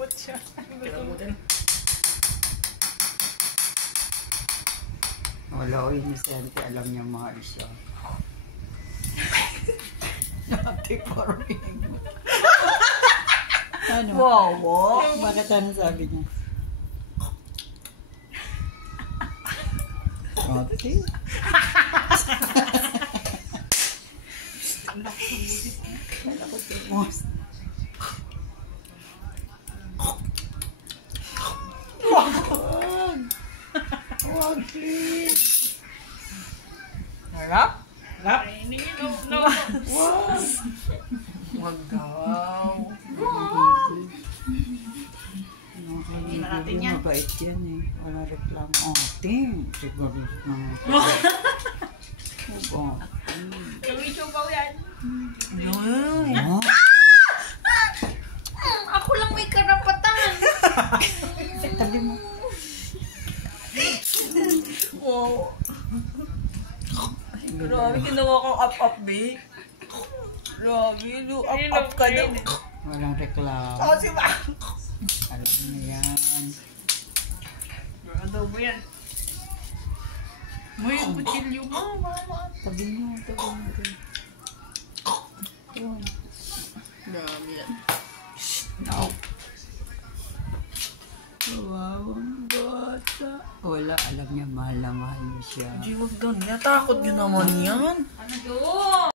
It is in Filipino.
Kinamot siya. Kinamutin. Wala ko yung Vicente, alam niya mahal siya. Ate Corbin. Ano? Wow! Bakit ano sabi niya? Ate? Wala ko tumos. Wag, please. Harap? Rap? No. Wag. Wag daw. Hindi natin yan. Mabait yan eh. Wala reklamo. Oh, ting. Siguro na. Oh, Gawin subaw yan. oh. Ako lang may karapatan. Tabi mo. Wow. Grabe, ginawa kang up-up, babe. Grabe, up-up ka na. Walang reklamo. Oo, si Ma. Alam mo yan. Adobo yan. May kutsilyo mo. Tabi mo. Yun. Grabe yan. No. Wawang bata. Wala, alam niya, mahal na mahal niya siya. Hindi, wag daw. Natakot yun naman yan. Ano doon?